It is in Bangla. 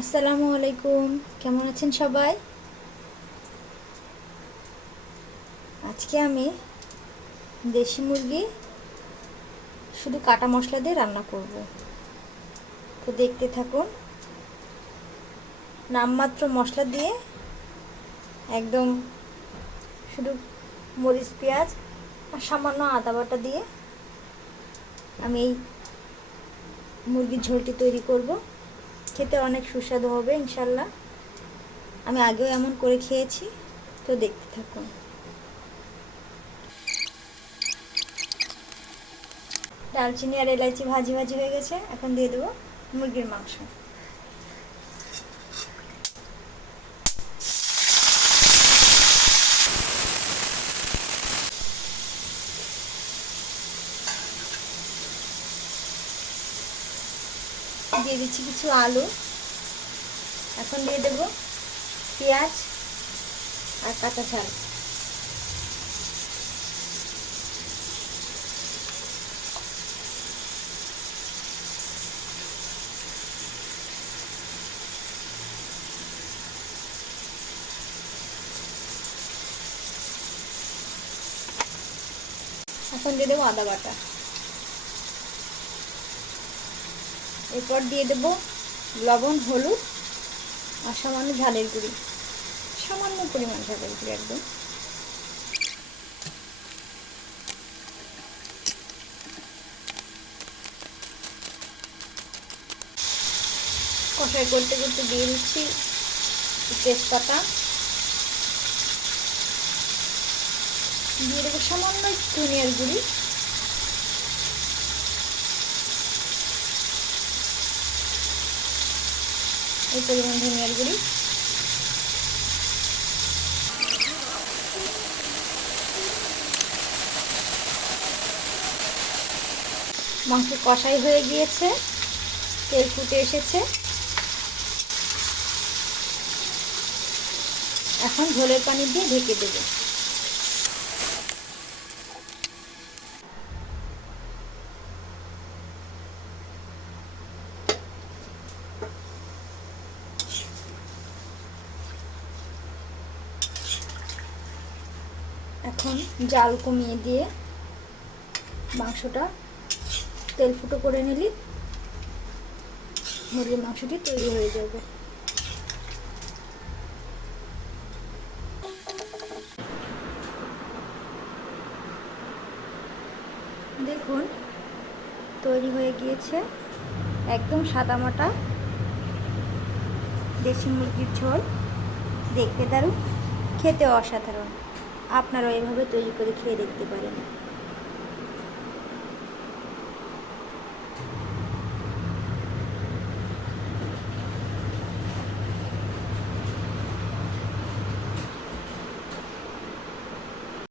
আসসালামু আলাইকুম। কেমন আছেন সবাই? আজকে আমি দেশি মুরগি, শুধু কাটা মশলা দিয়ে রান্না করব। তো দেখতে থাকুন, নামমাত্র মশলা দিয়ে একদম শুধু মরিচ, পেঁয়াজ আর সামান্য আদা বাটা দিয়ে আমি এই মুরগির ঝোলটি তৈরি করব। খেতে অনেক সুস্বাদু হবে, ইনশাল্লাহ। আমি আগেও এমন করে খেয়েছি, তো দেখতে থাকুন। ডালচিনি আর এলাচি ভাজি ভাজি হয়ে গেছে, এখন দিয়ে দেবো মুরগির মাংস। দিয়ে দিচ্ছি কিছু আলু। এখন দিয়ে দেব পেঁয়াজ আর কাঁচা ঝাল। এখন দিয়ে দেবো আদা বাটা। এরপর দিয়ে দেবো লবণ, হলুদ আর সামান্য ঝালের গুঁড়ি। সামান্য পরিমাণ ঝালের গুঁড়ি একদম। কষাই করতে করতে দিয়ে দিচ্ছি তেজপাতা। দিয়ে দেবো সামান্য ধনিয়ার গুঁড়ি। এই পরিমাণ ধনিয়ার গুঁড়ি। মাংস কষাই হয়ে গিয়েছে, তেল ফুটে এসেছে। এখন ঝোলের পানি দিয়ে ঢেকে দেবে। এখন জাল কমিয়ে দিয়ে মাংসটা তেল ফুটো করে নিলি, মুরগির মাংসটি তৈরি হয়ে যাবে। দেখুন, তৈরি হয়ে গিয়েছে একদম সাদামাটা দেশি মুরগির ঝোল। দেখতে দারুণ, খেতে অসাধারণ। আপনারাও এভাবে তৈরি করে খেয়ে দেখতে পারেন।